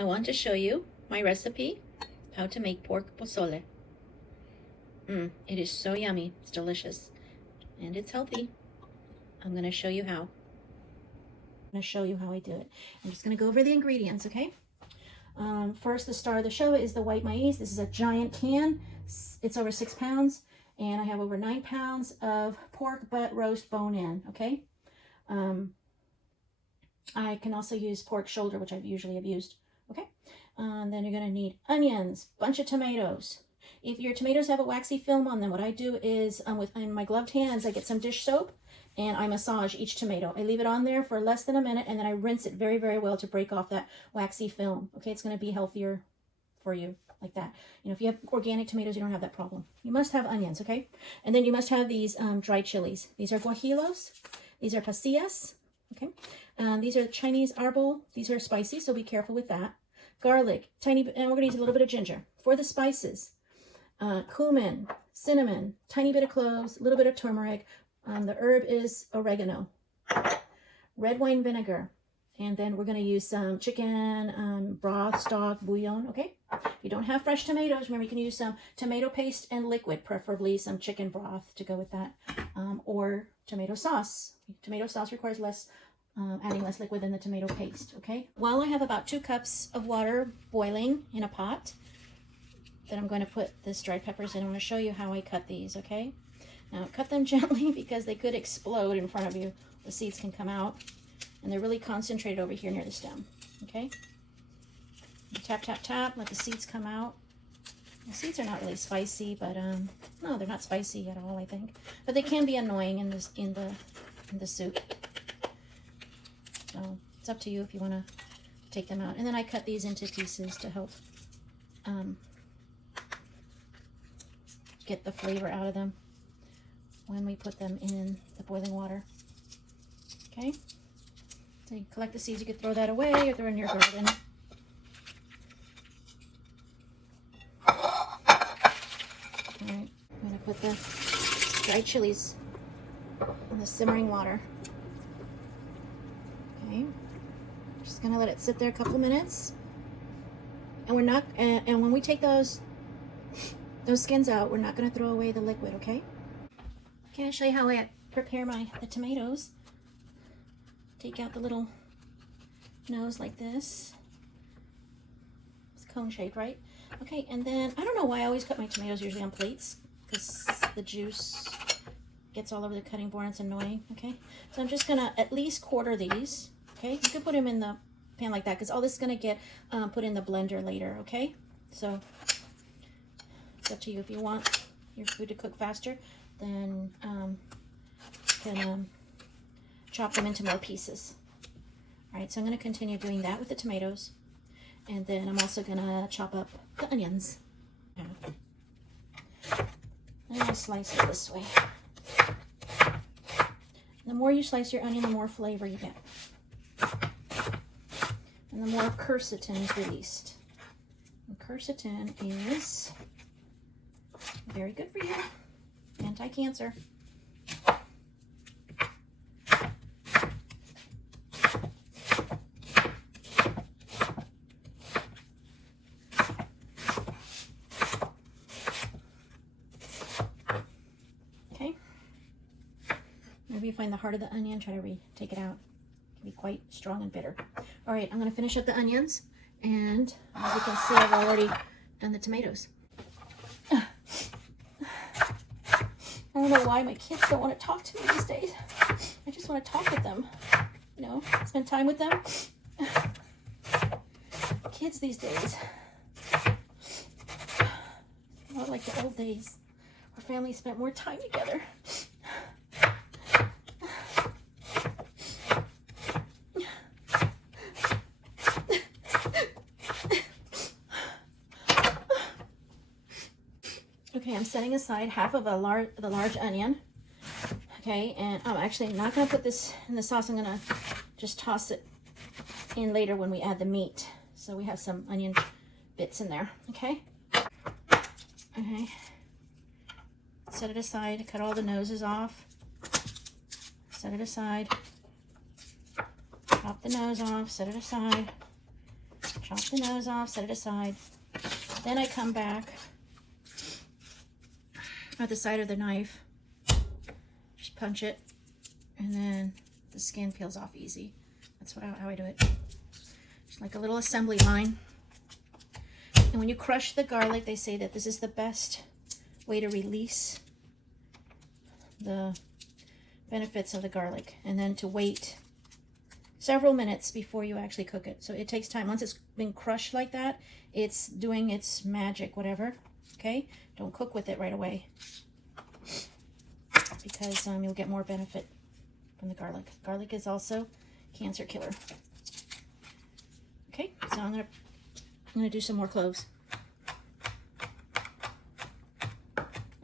I want to show you my recipe, how to make pork pozole. It is so yummy. It's delicious. And it's healthy. I'm going to show you how. I'm going to show you how I do it. I'm just going to go over the ingredients, okay? First, the star of the show is the white maize. This is a giant can. It's over 6 pounds. And I have over 9 pounds of pork butt roast bone-in, okay? I can also use pork shoulder, which I usually have used, okay? Then you're going to need onions, bunch of tomatoes. If your tomatoes have a waxy film on them, what I do is in my gloved hands, I get some dish soap and I massage each tomato. I leave it on there for less than a minute and then I rinse it very, very well to break off that waxy film. Okay, it's going to be healthier for you like that. You know, if you have organic tomatoes, you don't have that problem. You must have onions, okay? And then you must have these dried chilies. These are guajillos. These are pasillas, okay? These are Chinese arbol. These are spicy, so be careful with that. Garlic, and we're going to use a little bit of ginger. For the spices, cumin, cinnamon, tiny bit of cloves, a little bit of turmeric. The herb is oregano. Red wine vinegar. And then we're going to use some chicken, broth, stock, bouillon, okay? If you don't have fresh tomatoes, remember you can use some tomato paste and liquid, preferably some chicken broth to go with that, or tomato sauce. Tomato sauce requires adding less liquid than the tomato paste, okay? While I have about 2 cups of water boiling in a pot, then I'm going to put this dried peppers in. I'm going to show you how I cut these, okay? Now, cut them gently because they could explode in front of you. The seeds can come out. And they're really concentrated over here near the stem, okay? Tap, tap, tap, let the seeds come out. The seeds are not really spicy, but no, they're not spicy at all, I think. But they can be annoying in the soup. So it's up to you if you want to take them out. And then I cut these into pieces to help get the flavor out of them when we put them in the boiling water. Okay? So you collect the seeds, you could throw that away or throw in your garden. Alright, I'm going to put the dried chilies in the simmering water. Okay, just going to let it sit there a couple of minutes. And we're not, and when we take those skins out, we're not going to throw away the liquid, okay? Okay, I'll show you how I prepare the tomatoes. Take out the little nose like this. It's cone shaped, right? Okay, and then I don't know why I always cut my tomatoes usually on plates because the juice gets all over the cutting board and it's annoying, okay? So I'm just gonna at least quarter these, okay? You can put them in the pan like that because all this is gonna get put in the blender later, okay? So it's up to you. If you want your food to cook faster, then you can chop them into more pieces. All right, so I'm going to continue doing that with the tomatoes. And then I'm also going to chop up the onions. And I'll slice it this way. The more you slice your onion, the more flavor you get. And the more quercetin is released. And quercetin is very good for you. Anti-cancer. Whenever you find the heart of the onion, try to take it out. It can be quite strong and bitter. All right, I'm going to finish up the onions. And as you can see, I've already done the tomatoes. I don't know why my kids don't want to talk to me these days. I just want to talk with them. You know, spend time with them. Kids these days. Not like the old days where families spent more time together. Okay, I'm setting aside half of the large onion. Okay, and I'm actually not going to put this in the sauce. I'm going to just toss it in later when we add the meat. So we have some onion bits in there, okay? Okay. Set it aside, cut all the noses off. Set it aside. Pop the nose off, set it aside. Chop the nose off, set it aside. Then I come back at the side of the knife, just punch it, and then the skin peels off easy. That's how I do it. Just like a little assembly line. And when you crush the garlic, they say that this is the best way to release the benefits of the garlic, and then to wait several minutes before you actually cook it. So it takes time. Once it's been crushed like that, it's doing its magic, whatever. Okay? Don't cook with it right away, because you'll get more benefit from the garlic. Garlic is also cancer killer. Okay, so I'm gonna do some more cloves.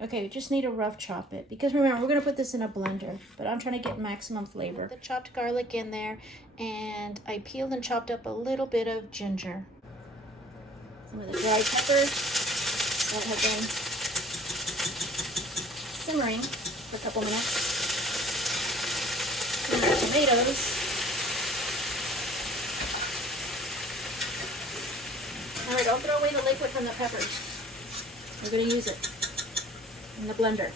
Okay, we just need to rough chop it, because remember, we're gonna put this in a blender, but I'm trying to get maximum flavor. The chopped garlic in there, and I peeled and chopped up a little bit of ginger. Some of the dry peppers that have been simmering for a couple minutes. And the tomatoes. All right, don't throw away the liquid from the peppers. We're going to use it in the blender.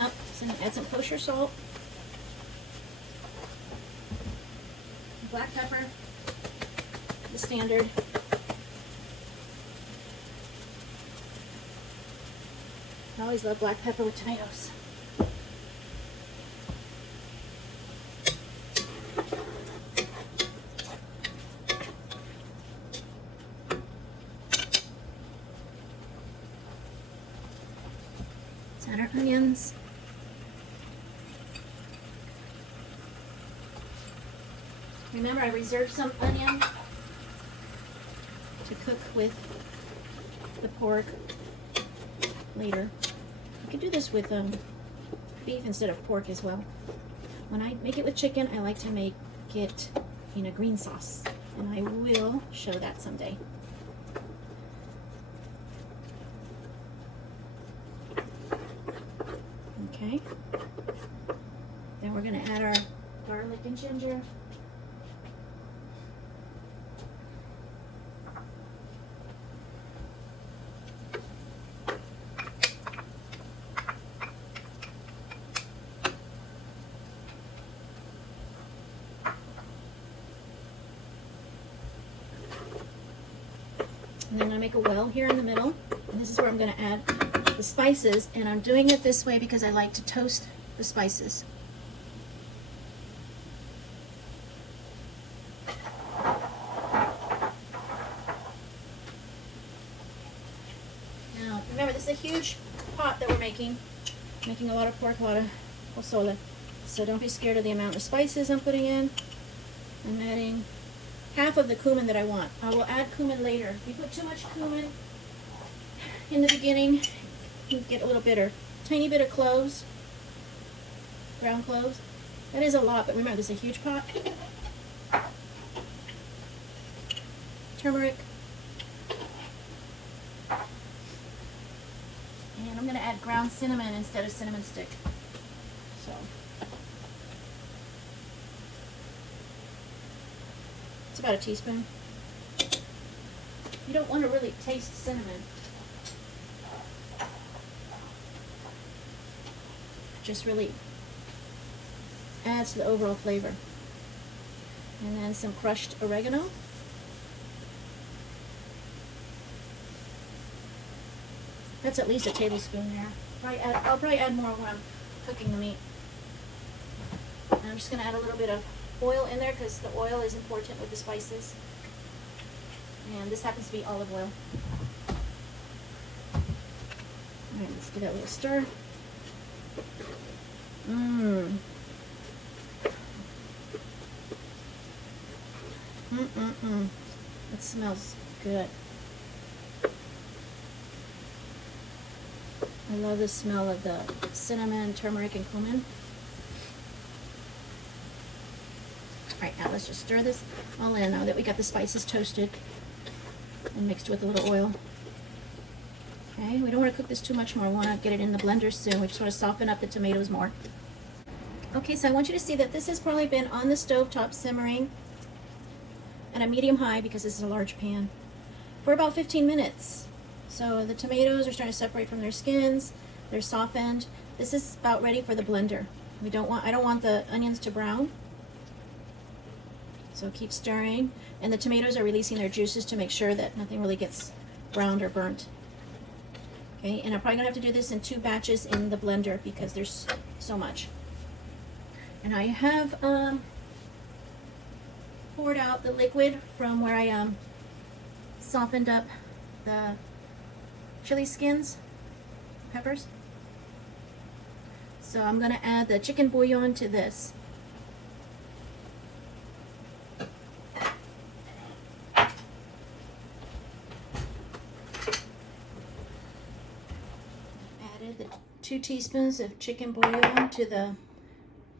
Up, so add some kosher salt, black pepper, the standard. I always love black pepper with tomatoes. Let's add our onions. Remember, I reserved some onion to cook with the pork later. You can do this with beef instead of pork as well. When I make it with chicken, I like to make it in a green sauce, and I will show that someday. Okay. Then we're going to add our garlic and ginger. And then I'm going to make a well here in the middle, and this is where I'm going to add the spices, and I'm doing it this way because I like to toast the spices. Now, remember, this is a huge pot that we're making a lot of pork, a lot of pozole, so don't be scared of the amount of spices I'm putting in. I'm adding half of the cumin that I want. I will add cumin later. If you put too much cumin in the beginning, you get a little bitter. Tiny bit of cloves, ground cloves. That is a lot, but remember, this is a huge pot. Turmeric. And I'm going to add ground cinnamon instead of cinnamon stick. So it's about a teaspoon. You don't want to really taste cinnamon. Just really adds to the overall flavor. And then some crushed oregano. That's at least a tablespoon there. I'll probably add more when I'm cooking the meat. And I'm just going to add a little bit of oil in there because the oil is important with the spices. And this happens to be olive oil. Alright, let's give that a little stir. It smells good. I love the smell of the cinnamon, turmeric, and cumin. Alright, now let's just stir this all in now that we got the spices toasted and mixed with a little oil. Okay, we don't want to cook this too much more. We want to get it in the blender soon. We just want to soften up the tomatoes more. Okay, so I want you to see that this has probably been on the stove top simmering at a medium high, because this is a large pan, for about 15 minutes. So the tomatoes are starting to separate from their skins. They're softened. This is about ready for the blender. I don't want the onions to brown. So keep stirring. And the tomatoes are releasing their juices to make sure that nothing really gets browned or burnt. Okay, and I'm probably gonna have to do this in 2 batches in the blender because there's so much. And I have poured out the liquid from where I softened up the chili skins, peppers. So I'm gonna add the chicken bouillon to this. Added the 2 teaspoons of chicken bouillon to the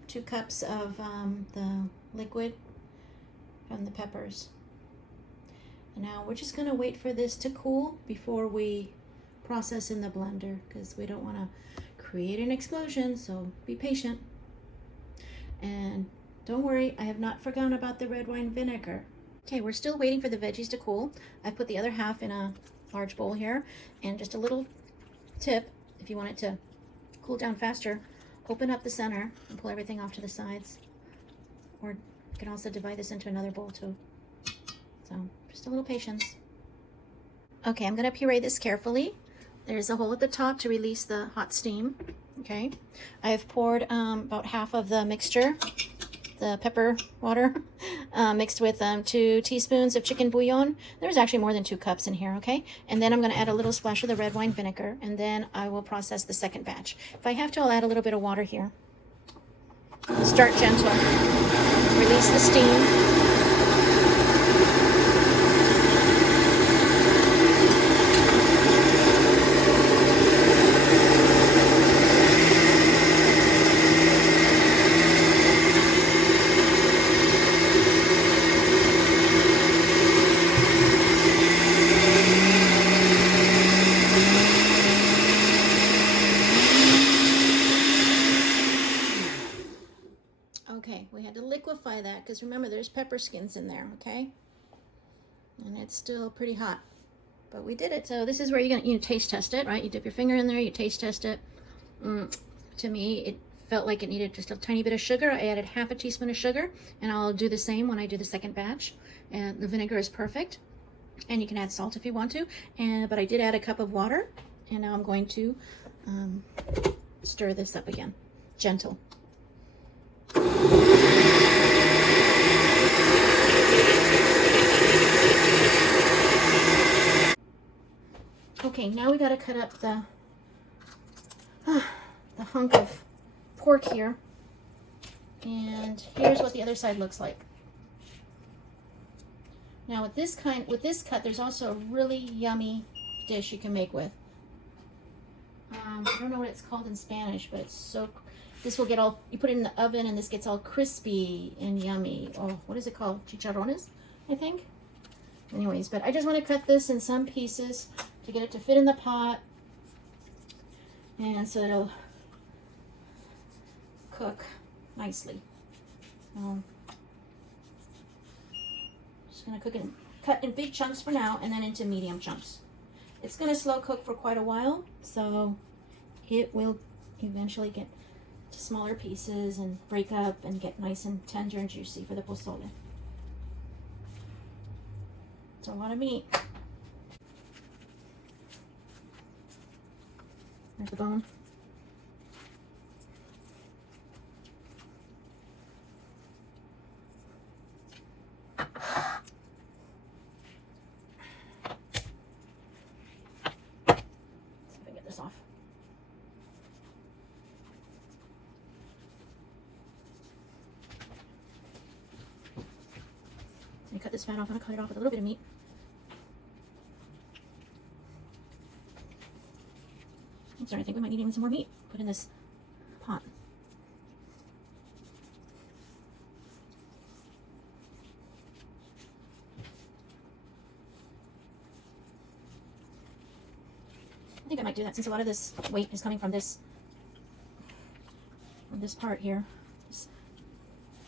2 cups of the liquid from the peppers. And now we're just going to wait for this to cool before we process in the blender, because we don't want to create an explosion, so be patient. And don't worry, I have not forgotten about the red wine vinegar. Okay, we're still waiting for the veggies to cool. I put the other half in a large bowl here, and just a little tip, if you want it to cool down faster, open up the center and pull everything off to the sides. Or you can also divide this into another bowl too. So just a little patience. Okay, I'm gonna puree this carefully. There's a hole at the top to release the hot steam. Okay, I've poured about half of the mixture, the pepper water, mixed with 2 teaspoons of chicken bouillon. There's actually more than 2 cups in here, okay? And then I'm gonna add a little splash of the red wine vinegar, and then I will process the second batch. If I have to, I'll add a little bit of water here. Start gentle. Release the steam. Okay, we had to liquefy that because remember there's pepper skins in there, okay? And it's still pretty hot, but we did it. So this is where you're gonna taste test it, right? You dip your finger in there, you taste test it. To me, it felt like it needed just a tiny bit of sugar. I added half a teaspoon of sugar, and I'll do the same when I do the second batch. And the vinegar is perfect, and you can add salt if you want to. But I did add a cup of water, and now I'm going to stir this up again, gentle. Okay, now we got to cut up the hunk of pork here, and here's what the other side looks like. Now with this cut, there's also a really yummy dish you can make with. I don't know what it's called in Spanish, but it's so. This will get all, you put it in the oven and this gets all crispy and yummy. Oh, what is it called? Chicharrones, I think. Anyways, but I just want to cut this in some pieces to get it to fit in the pot. And so it'll cook nicely. Just going to cut in big chunks for now and then into medium chunks. It's going to slow cook for quite a while, so it will eventually get to smaller pieces and break up and get nice and tender and juicy for the pozole. It's a lot of meat. There's the bone. Let's see if I get this off. Let me cut this fat off. I'm going to cut it off with a little bit of meat. I'm starting to think we might need even some more meat put in this pot. I think I might do that since a lot of this weight is coming from this part here,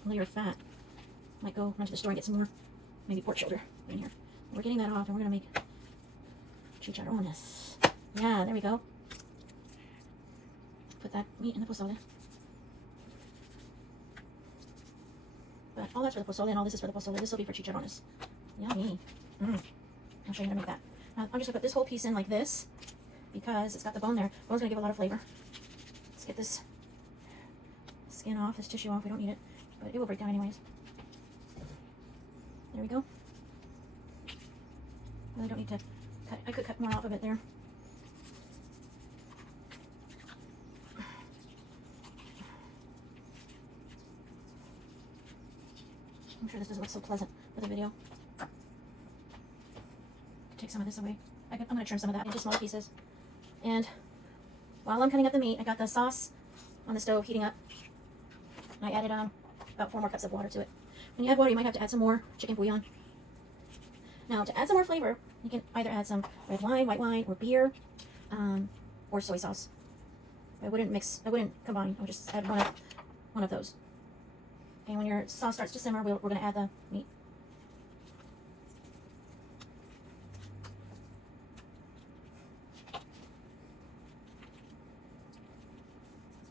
layer of fat. Might go run to the store and get some more, maybe pork shoulder in here. We're getting that off, and we're gonna make chicharrones. Yeah, there we go. Put that meat in the pozole. But all that's for the pozole, and all this is for the pozole. This will be for chicharrones. Yummy. I'll show you how to make that. I'm just gonna put this whole piece in like this because it's got the bone there. Bone's gonna give a lot of flavor. Let's get this skin off, this tissue off. We don't need it, but it will break down anyways. There we go. Really don't need to cut. I could cut more off of it there. I'm sure this doesn't look so pleasant for the video. Take some of this away. I'm going to trim some of that into smaller pieces. And while I'm cutting up the meat, I got the sauce on the stove heating up. And I added about 4 more cups of water to it. When you add water, you might have to add some more chicken bouillon. Now, to add some more flavor, you can either add some red wine, white wine, or beer, or soy sauce. I wouldn't combine. I would just add one of those. And when your sauce starts to simmer, we're going to add the meat.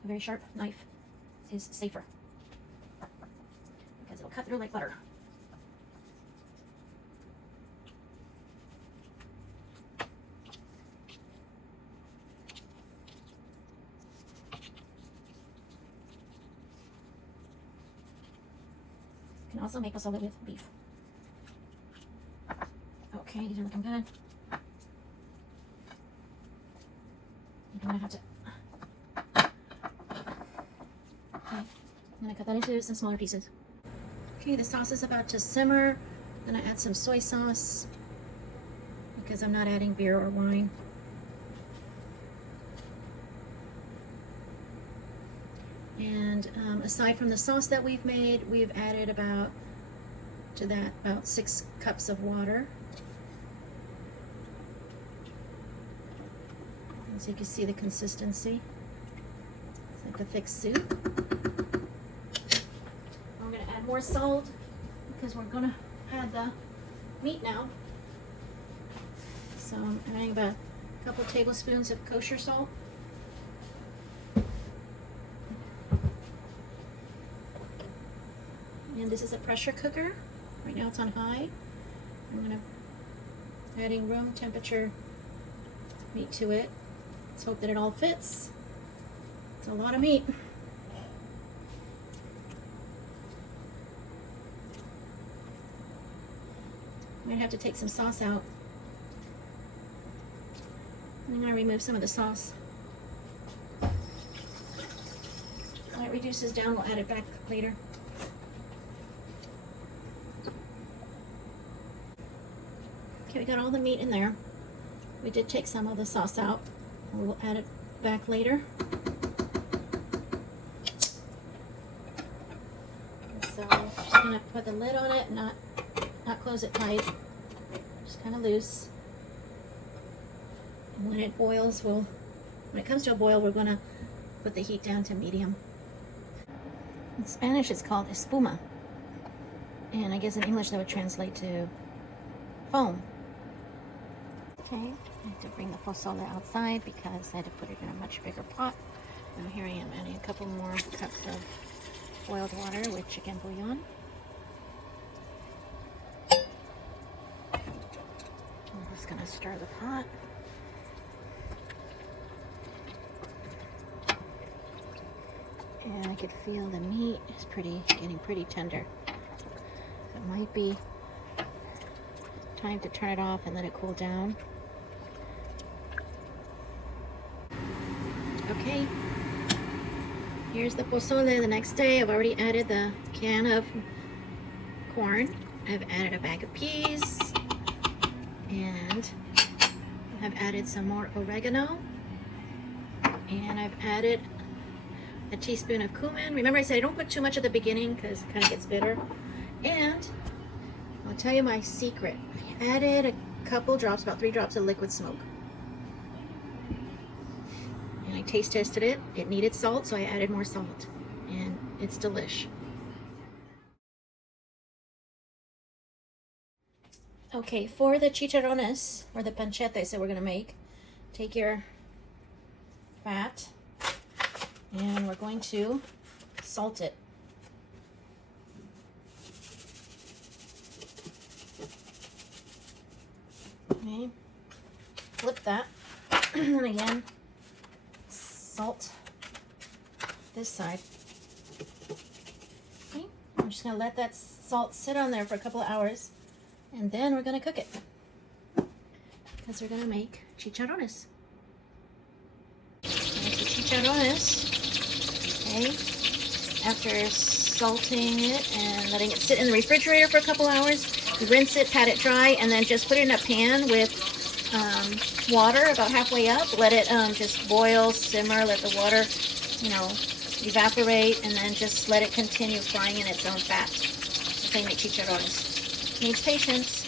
A very sharp knife is safer because it'll cut through like butter. You can also make pozole with beef. Okay, these are looking good. I'm gonna have to. Okay, I'm gonna cut that into some smaller pieces. Okay, the sauce is about to simmer. I'm gonna add some soy sauce because I'm not adding beer or wine. And aside from the sauce that we've made, we've added about 6 cups of water. And so you can see the consistency. It's like a thick soup. We're going to add more salt because we're going to add the meat now. So I'm adding about a couple tablespoons of kosher salt. And this is a pressure cooker. Right now it's on high. I'm going to adding room temperature meat to it. Let's hope that it all fits. It's a lot of meat. I'm going to have to take some sauce out. I'm going to remove some of the sauce. When it reduces down, we'll add it back later. Okay, we got all the meat in there. We did take some of the sauce out. We'll add it back later. And so I'm just going to put the lid on it, not close it tight. Just kind of loose. And when it boils, when it comes to a boil, we're going to put the heat down to medium. In Spanish, it's called espuma. And I guess in English that would translate to foam. Okay, I have to bring the pozole outside because I had to put it in a much bigger pot. Now here I am adding a couple more cups of boiled water with chicken bouillon. I'm just going to stir the pot. And I could feel the meat is getting pretty tender. So it might be time to turn it off and let it cool down. Okay, here's the pozole the next day. I've already added the can of corn. I've added a bag of peas. And I've added some more oregano. And I've added a teaspoon of cumin. Remember I said I don't put too much at the beginning because it kind of gets bitter. And I'll tell you my secret. I added a couple drops, about 3 drops of liquid smoke. And I taste tested it. It needed salt, so I added more salt. And it's delish. Okay, for the chicharrones, or the panchetes that we're going to make, take your fat and we're going to salt it. Okay, flip that, and again, salt this side. Okay, I'm just going to let that salt sit on there for a couple of hours, and then we're going to cook it, because we're going to make chicharrones. Make the chicharrones, okay, after salting it and letting it sit in the refrigerator for a couple hours, rinse it, pat it dry, and then just put it in a pan with water about halfway up. Let it just boil, simmer, let the water, you know, evaporate, and then just let it continue frying in its own fat. That's how you make chicharrones. Needs patience.